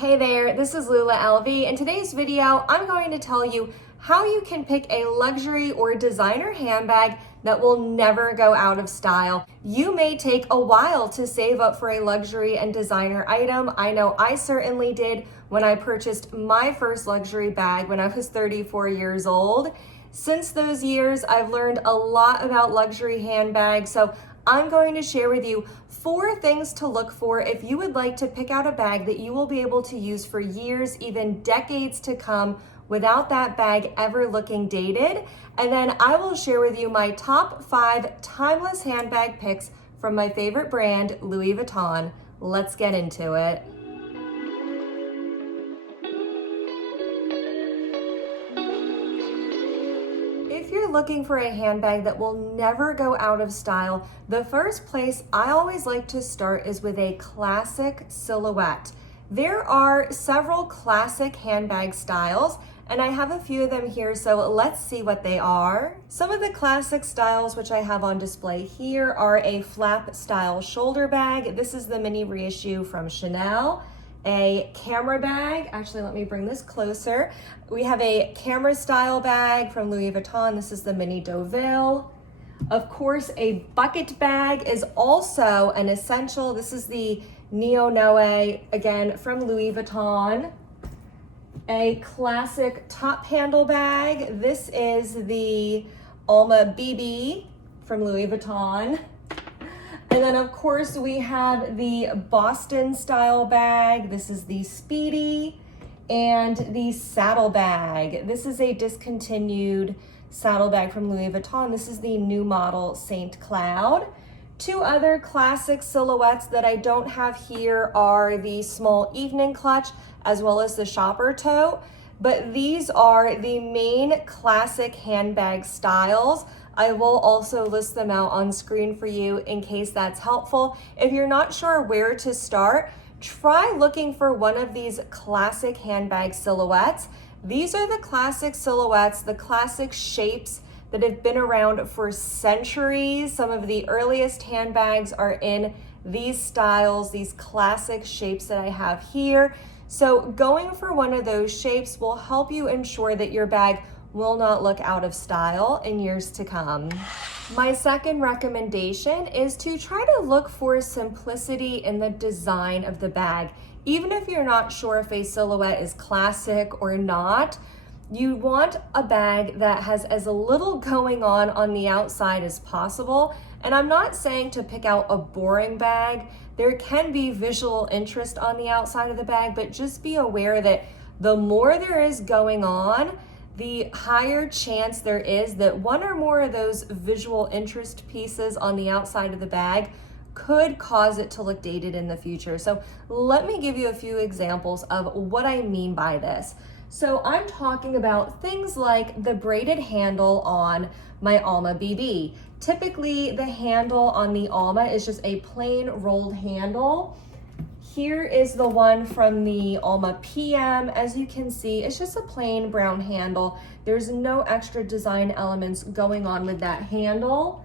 Hey there, this is Lula LV. In today's video, I'm going to tell you how you can pick a luxury or designer handbag that will never go out of style. You may take a while to save up for a luxury and designer item. I know I certainly did when I purchased my first luxury bag when I was 34 years old. Since those years, I've learned a lot about luxury handbags, so I'm going to share with you 4 things to look for if you would like to pick out a bag that you will be able to use for years, even decades to come, without that bag ever looking dated. And then I will share with you my top 5 timeless handbag picks from my favorite brand, Louis Vuitton. Let's get into it. If you're looking for a handbag that will never go out of style, the first place I always like to start is with a classic silhouette. There are several classic handbag styles, and I have a few of them here, so let's see what they are. Some of the classic styles which I have on display here are a flap style shoulder bag. This is the mini reissue from Chanel. A camera bag, actually let me bring this closer. We have a camera style bag from Louis Vuitton. This is the mini Deauville. Of course, a bucket bag is also an essential. This is the Neo Noe, again from Louis Vuitton. A classic top handle bag. This is the Alma BB from Louis Vuitton. And then of course we have the Boston style bag. This is the Speedy, and the saddle bag. This is a discontinued saddle bag from Louis Vuitton. This is the new model Saint Cloud. 2 other classic silhouettes that I don't have here are the small evening clutch as well as the shopper tote. But these are the main classic handbag styles. I will also list them out on screen for you in case that's helpful. If you're not sure where to start, try looking for one of these classic handbag silhouettes. These are the classic silhouettes, the classic shapes that have been around for centuries. Some of the earliest handbags are in these styles, these classic shapes that I have here. So going for one of those shapes will help you ensure that your bag will not look out of style in years to come. My second recommendation is to try to look for simplicity in the design of the bag. Even if you're not sure if a silhouette is classic or not, you want a bag that has as little going on the outside as possible. And I'm not saying to pick out a boring bag. There can be visual interest on the outside of the bag, but just be aware that the more there is going on, the higher chance there is that one or more of those visual interest pieces on the outside of the bag could cause it to look dated in the future. So let me give you a few examples of what I mean by this. So I'm talking about things like the braided handle on my Alma BB. Typically the handle on the Alma is just a plain rolled handle. Here is the one from the Alma PM. As you can see, it's just a plain brown handle. There's no extra design elements going on with that handle.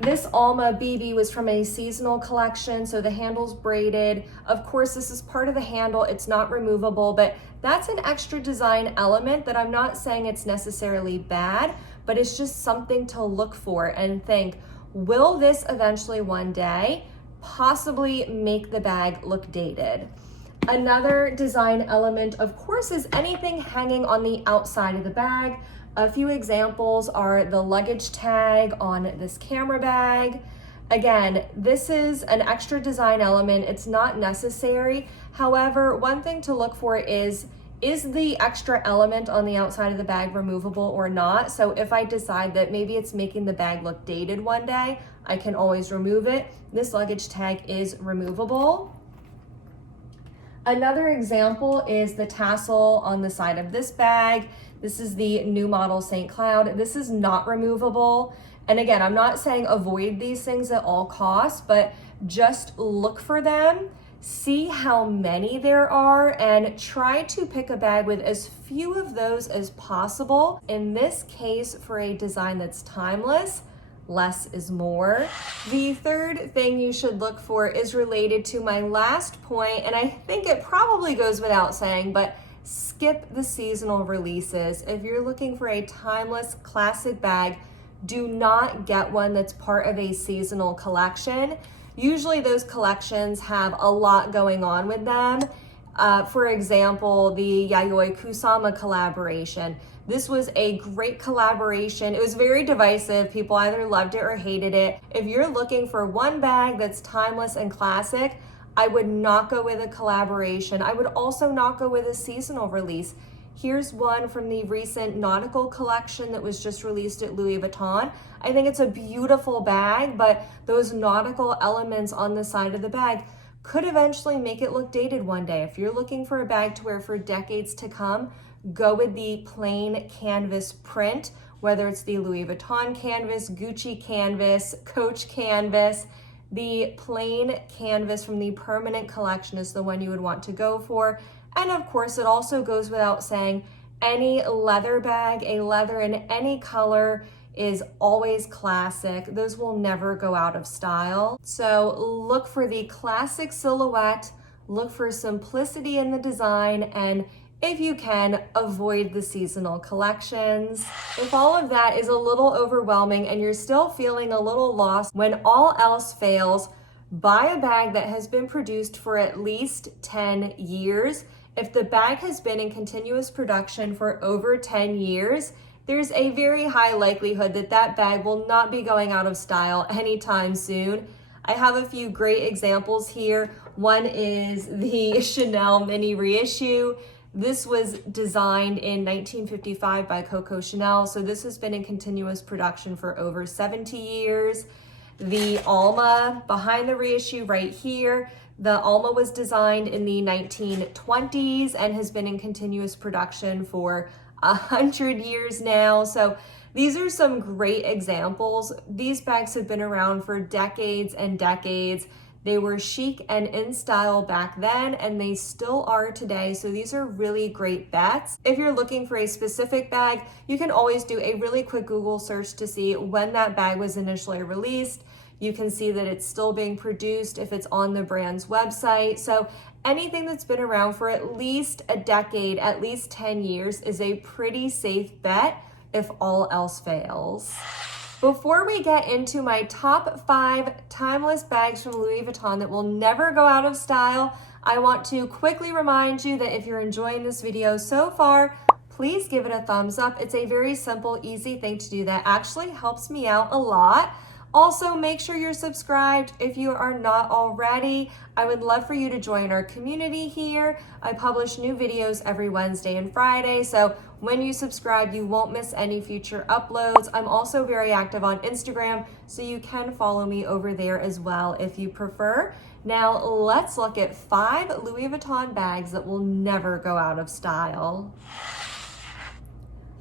This Alma BB was from a seasonal collection, so the handle's braided. Of course, this is part of the handle. It's not removable, but that's an extra design element that I'm not saying it's necessarily bad, but it's just something to look for and think, will this eventually one day possibly make the bag look dated? Another design element, of course, is anything hanging on the outside of the bag. A few examples are the luggage tag on this camera bag. Again, this is an extra design element. It's not necessary. However, one thing to look for is the extra element on the outside of the bag removable or not? So if I decide that maybe it's making the bag look dated one day, I can always remove it. This luggage tag is removable. Another example is the tassel on the side of this bag. This is the new model Saint Cloud. This is not removable. And again, I'm not saying avoid these things at all costs, but just look for them, see how many there are, and try to pick a bag with as few of those as possible. In this case, for a design that's timeless, less is more. The third thing you should look for is related to my last point, and I think it probably goes without saying, but skip the seasonal releases. If you're looking for a timeless classic bag, do not get one that's part of a seasonal collection. Usually those collections have a lot going on with them. For example, the Yayoi Kusama collaboration. This was a great collaboration. It was very divisive. People either loved it or hated it. If you're looking for one bag that's timeless and classic, I would not go with a collaboration. I would also not go with a seasonal release. Here's one from the recent nautical collection that was just released at Louis Vuitton. I think it's a beautiful bag, but those nautical elements on the side of the bag could eventually make it look dated one day. If you're looking for a bag to wear for decades to come, go with the plain canvas print, whether it's the Louis Vuitton canvas, Gucci canvas, Coach canvas. The plain canvas from the permanent collection is the one you would want to go for. And of course, it also goes without saying, any leather bag, a leather in any color is always classic. Those will never go out of style. So look for the classic silhouette, look for simplicity in the design, and if you can, avoid the seasonal collections. If all of that is a little overwhelming and you're still feeling a little lost, when all else fails, buy a bag that has been produced for at least 10 years. If the bag has been in continuous production for over 10 years, there's a very high likelihood that that bag will not be going out of style anytime soon. I have a few great examples here. One is the Chanel mini reissue. This was designed in 1955 by Coco Chanel, so this has been in continuous production for over 70 years. The Alma behind the reissue right here. The Alma was designed in the 1920s and has been in continuous production for 100 years now. So these are some great examples. These bags have been around for decades and decades. They were chic and in style back then, and they still are today. So these are really great bets. If you're looking for a specific bag, you can always do a really quick Google search to see when that bag was initially released. You can see that it's still being produced if it's on the brand's website. So anything that's been around for at least a decade, at least 10 years, is a pretty safe bet if all else fails. Before we get into my top 5 timeless bags from Louis Vuitton that will never go out of style, I want to quickly remind you that if you're enjoying this video so far, please give it a thumbs up. It's a very simple, easy thing to do that actually helps me out a lot. Also, make sure you're subscribed if you are not already. I would love for you to join our community here. I publish new videos every Wednesday and Friday, so when you subscribe, you won't miss any future uploads. I'm also very active on Instagram, so you can follow me over there as well if you prefer. Now, let's look at 5 Louis Vuitton bags that will never go out of style.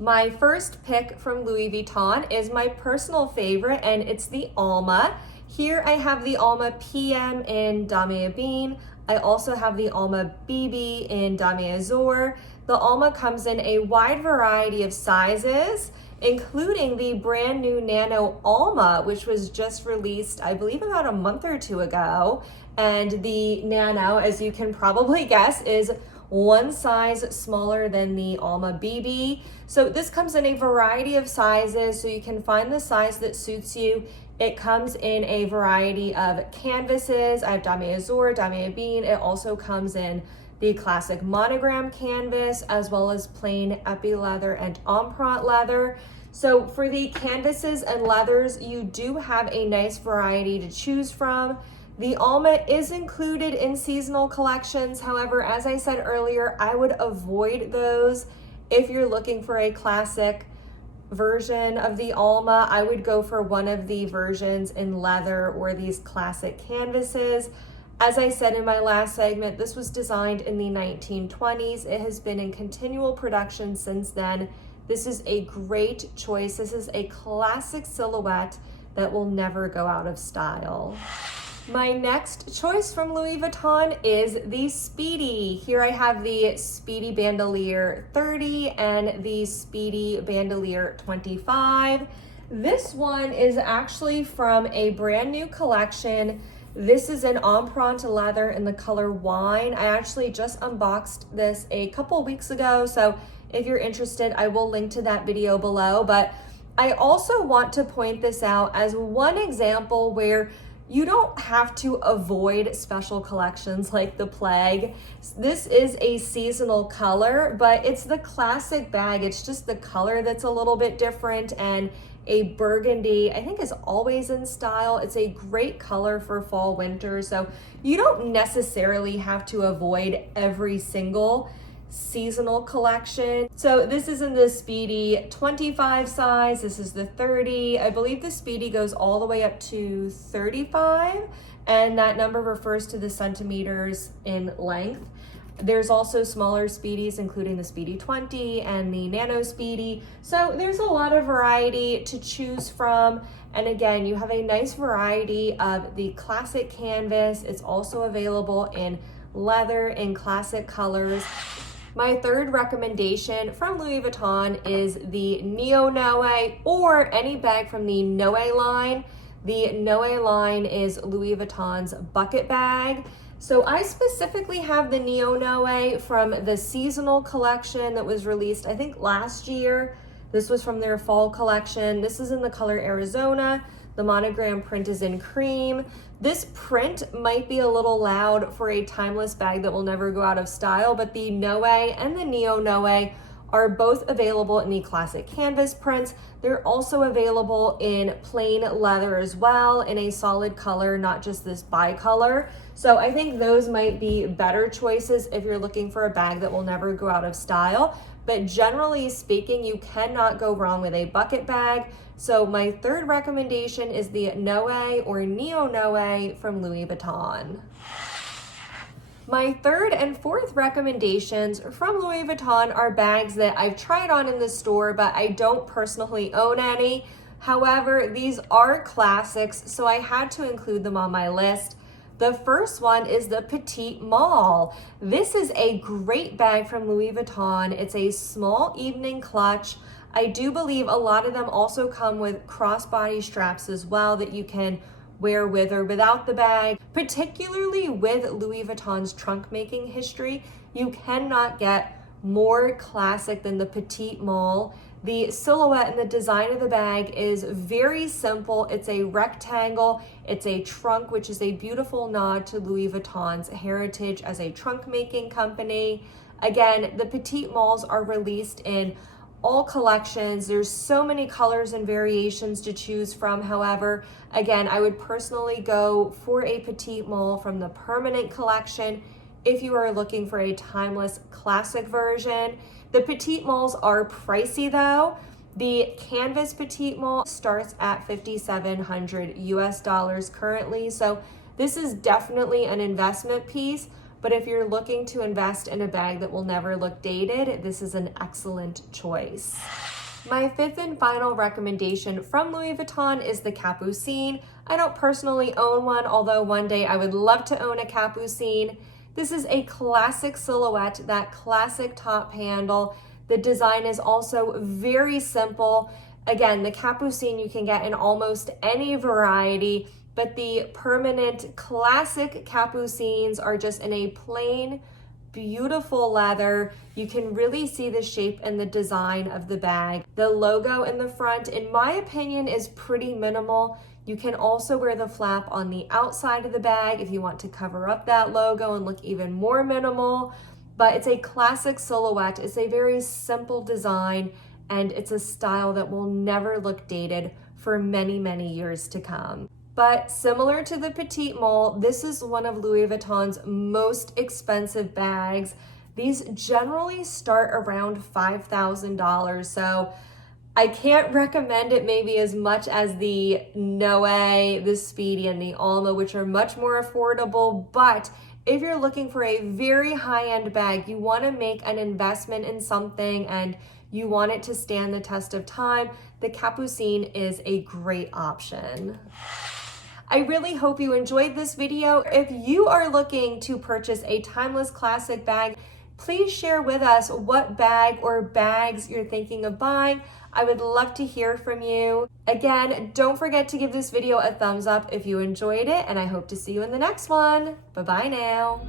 My first pick from Louis Vuitton is my personal favorite, and it's the Alma. Here I have the Alma PM in Dame Ebene. I also have the Alma BB in Dame Azur. The Alma comes in a wide variety of sizes, including the brand new Nano Alma, which was just released, I believe, about a month or 2 ago. And the Nano, as you can probably guess, is one size smaller than the Alma BB. So this comes in a variety of sizes, so you can find the size that suits you. It comes in a variety of canvases. I have Dame Azur, Dame Ebene. It also comes in the classic monogram canvas, as well as plain epi leather and empreinte leather. So for the canvases and leathers, you do have a nice variety to choose from. The Alma is included in seasonal collections. However, as I said earlier, I would avoid those. If you're looking for a classic version of the Alma, I would go for one of the versions in leather or these classic canvases. As I said in my last segment, this was designed in the 1920s. It has been in continual production since then. This is a great choice. This is a classic silhouette that will never go out of style. My next choice from Louis Vuitton is the Speedy. Here I have the Speedy Bandolier 30 and the Speedy Bandolier 25. This one is actually from a brand new collection. This is an empreinte leather in the color wine. I actually just unboxed this a couple weeks ago, so if you're interested, I will link to that video below. But I also want to point this out as one example where you don't have to avoid special collections like the plague. This is a seasonal color, but it's the classic bag. It's just the color that's a little bit different, and a burgundy, I think, is always in style. It's a great color for fall, winter, so you don't necessarily have to avoid every single seasonal collection. So this is in the Speedy 25 size. This is the 30. I believe the Speedy goes all the way up to 35, and that number refers to the centimeters in length. There's also smaller Speedies, including the Speedy 20 and the Nano Speedy. So there's a lot of variety to choose from. And again, you have a nice variety of the classic canvas. It's also available in leather in classic colors. My third recommendation from Louis Vuitton is the Neo Noe, or any bag from the Noe line. The Noe line is Louis Vuitton's bucket bag. So I specifically have the Neo Noe from the seasonal collection that was released, I think, last year. This was from their fall collection. This is in the color Arizona. The monogram print is in cream. This print might be a little loud for a timeless bag that will never go out of style, but the Noe and the Neo Noe are both available in the classic canvas prints. They're also available in plain leather as well, in a solid color, not just this bicolor. So I think those might be better choices if you're looking for a bag that will never go out of style. But generally speaking, you cannot go wrong with a bucket bag. So my third recommendation is the Noe or Neo Noe from Louis Vuitton. My third and fourth recommendations from Louis Vuitton are bags that I've tried on in the store, but I don't personally own any. However, these are classics, so I had to include them on my list. The first one is the Petite Mall. This is a great bag from Louis Vuitton. It's a small evening clutch. I do believe a lot of them also come with crossbody straps as well that you can wear with or without the bag. Particularly with Louis Vuitton's trunk making history, you cannot get more classic than the Petite Mall. The silhouette and the design of the bag is very simple. It's a rectangle. It's a trunk, which is a beautiful nod to Louis Vuitton's heritage as a trunk making company. Again, the Petite Malls are released in all collections. There's so many colors and variations to choose from. However, again, I would personally go for a Petite Mall from the permanent collection if you are looking for a timeless classic version. The Petite Malls are pricey though. The canvas Petite Mall starts at $5,700 US currently. So this is definitely an investment piece. But if you're looking to invest in a bag that will never look dated, this is an excellent choice. My fifth and final recommendation from Louis Vuitton is the Capucine. I don't personally own one, although one day I would love to own a Capucine. This is a classic silhouette, that classic top handle. The design is also very simple. Again, the Capucine you can get in almost any variety, but the permanent classic Capucines are just in a plain, beautiful leather. You can really see the shape and the design of the bag. The logo in the front, in my opinion, is pretty minimal. You can also wear the flap on the outside of the bag if you want to cover up that logo and look even more minimal. But it's a classic silhouette. It's a very simple design, and it's a style that will never look dated for many, many years to come. But similar to the Petite Mall, this is one of Louis Vuitton's most expensive bags. These generally start around $5,000, so I can't recommend it maybe as much as the Noe, the Speedy, and the Alma, which are much more affordable. But if you're looking for a very high-end bag, you want to make an investment in something and you want it to stand the test of time, the Capucine is a great option. I really hope you enjoyed this video. If you are looking to purchase a timeless classic bag, Please share with us what bag or bags you're thinking of buying. I would love to hear from you. Again, don't forget to give this video a thumbs up if you enjoyed it, and I hope to see you in the next one. Bye-bye now.